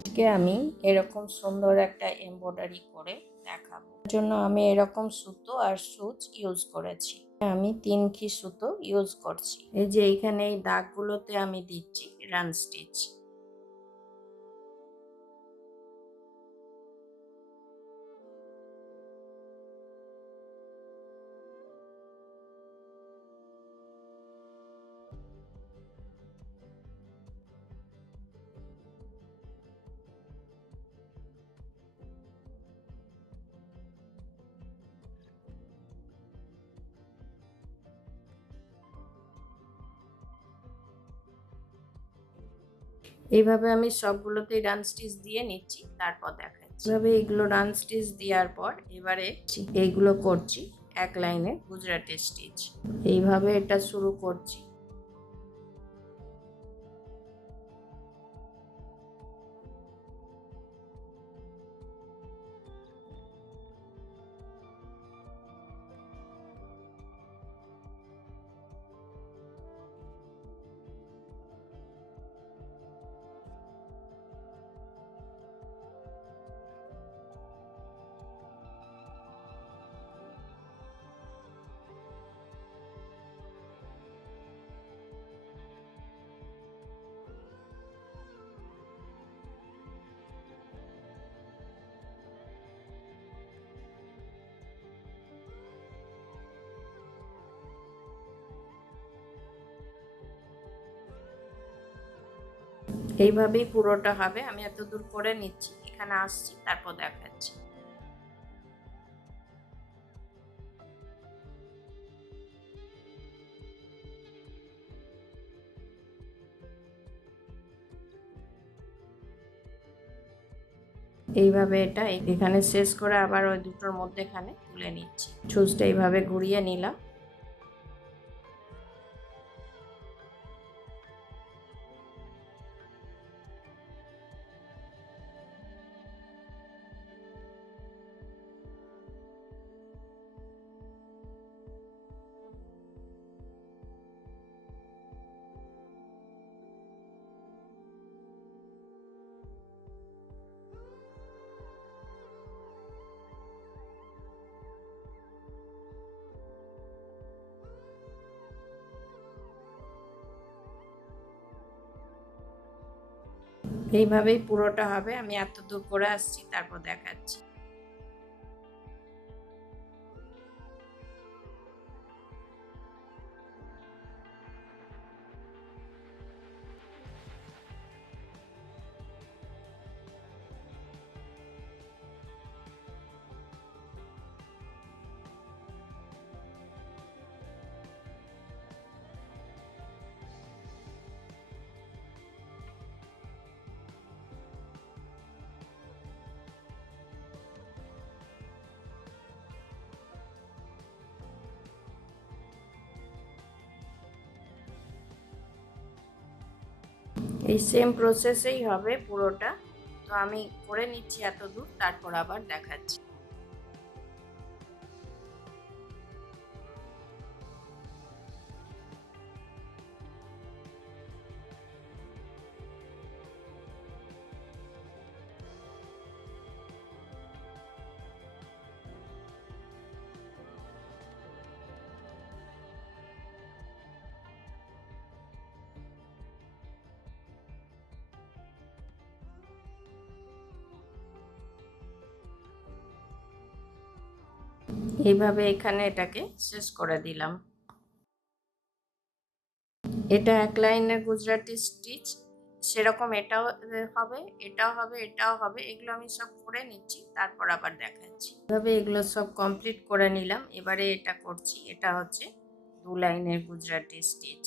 আজকে আমি এরকম সুন্দর একটা এমব্রয়ডারি করে দেখাবো। জন্য আমি এরকম সুতো আর সুচ ইউজ করেছি। আমি তিন কি সুতো ইউজ করছি। এই যে এইখানে এই দাগগুলোতে আমি দিচ্ছি রান স্টিচ এইভাবে আমি সবগুলোতেই রান স্টিচ দিয়ে নিচ্ছি, তারপর দেখাচ্ছি। এভাবে এগুলো রান স্টিচ দেওয়ার পর এবারে এইগুলো করছি, এক লাইনে গুজরাটি স্টিচ এইভাবে এটা শুরু করছি। এইভাবেই পুরোটা হবে। আমি এত দূর করে নিচ্ছি, এখানে আসছি, তারপর দেখাচ্ছি। এইভাবে এটা এখানে শেষ করে আবার ওই দুটোর মধ্যেখানে তুলে নিচ্ছি। ছুঁচটা এইভাবে ঘুরিয়ে নিলাম। এইভাবেই পুরোটা হবে। আমি এত দূর করে আসছি তারপর দেখাচ্ছি। এই সেম প্রসেসেই হবে পুরোটা। তো আমি করে নিচ্ছি এত দূর তারপর আবার দেখাচ্ছি। এইভাবে এখানে এটাকে শেষ করে দিলাম। এটা এক লাইনের গুজরাটি স্টিচ, সেরকম এটাও হবে এটাও হবে এটাও হবে, এগুলো আমি সব করে নিচ্ছি, তারপর আবার দেখাচ্ছি। এভাবে এগুলো সব কমপ্লিট করে নিলাম, এবারে এটা করছি, এটা হচ্ছে দু লাইনের গুজরাটি স্টিচ।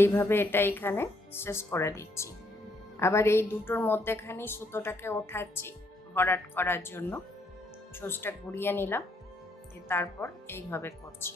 এইভাবে এটা এখানে শেষ করে দিচ্ছি। আবার এই দুটোর মধ্যেখানেই সুতোটাকে ওঠাচ্ছি ভরাট করার জন্য। ছোঁচটা ঘুরিয়ে নিলাম তারপর এইভাবে করছি।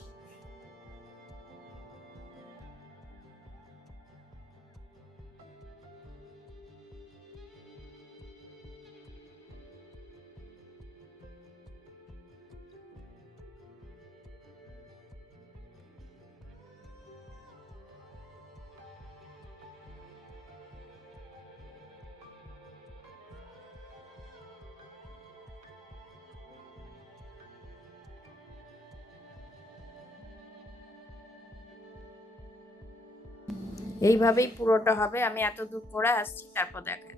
এইভাবেই পুরোটা হবে। আমি এত দূর করে আসছি তারপর দেখাচ্ছি।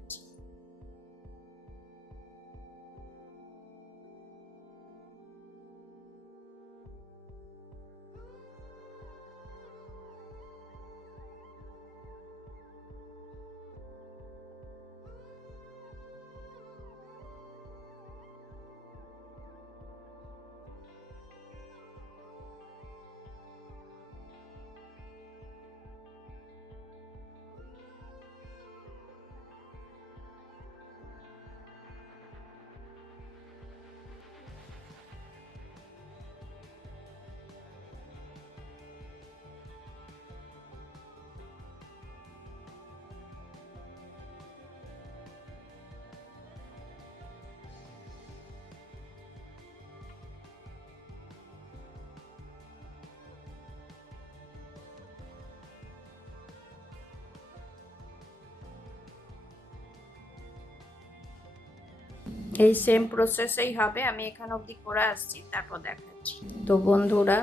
এই সেম প্রসেসেই হবে, আমি এখান অবধি করে আসছি, তারপর দেখাচ্ছি। তো বন্ধুরা,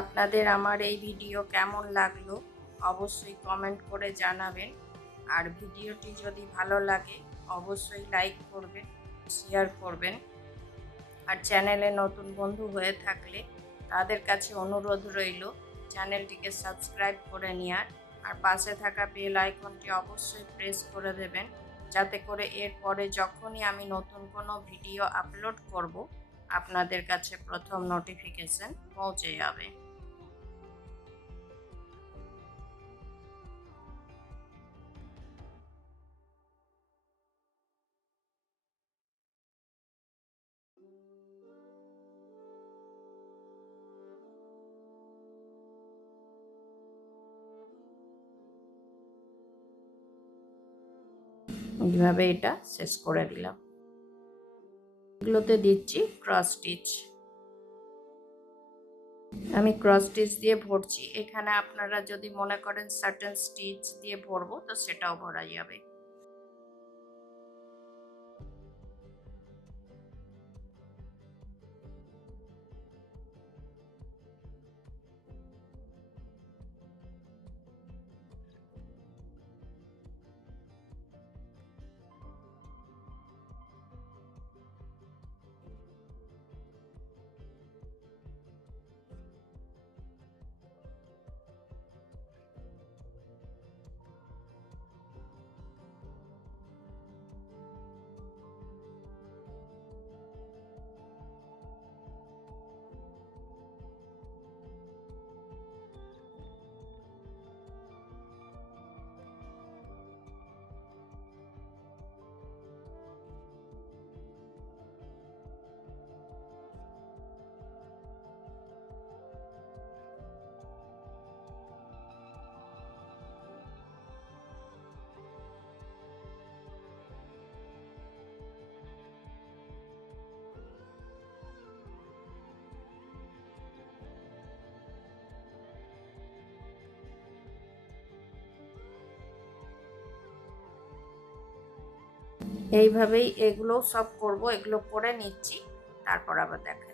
আপনাদের আমার এই ভিডিও কেমন লাগল, অবশ্যই কমেন্ট করে জানাবেন। আর ভিডিওটি যদি ভালো লাগে, অবশ্যই লাইক করবেন শেয়ার করবেন। আর চ্যানেলে নতুন বন্ধু হয়ে থাকলে তাদের কাছে অনুরোধ রইল চ্যানেলটিকে সাবস্ক্রাইব করে নেওয়ার। আর পাশে থাকা বেল আইকনটি অবশ্যই প্রেস করে দেবেন। যাতে করে এরপরে যখনই আমি নতুন কোনো ভিডিও আপলোড করব, আপনাদের কাছে প্রথম নোটিফিকেশন পৌঁছে যাবে। এইভাবে এটা শেষ করে দিলাম। এগুলোতে দিচ্ছি ক্রস স্টিচ আমি ক্রস স্টিচ দিয়ে ভরছি। এখানে আপনারা যদি মনে করেন সার্টেন স্টিচ দিয়ে ভরবো, তো সেটাও ভরা যাবে। এইভাবেই এগুলো সব করব এগুলো করে নিচ্ছি তারপর আবার দেখাচ্ছি।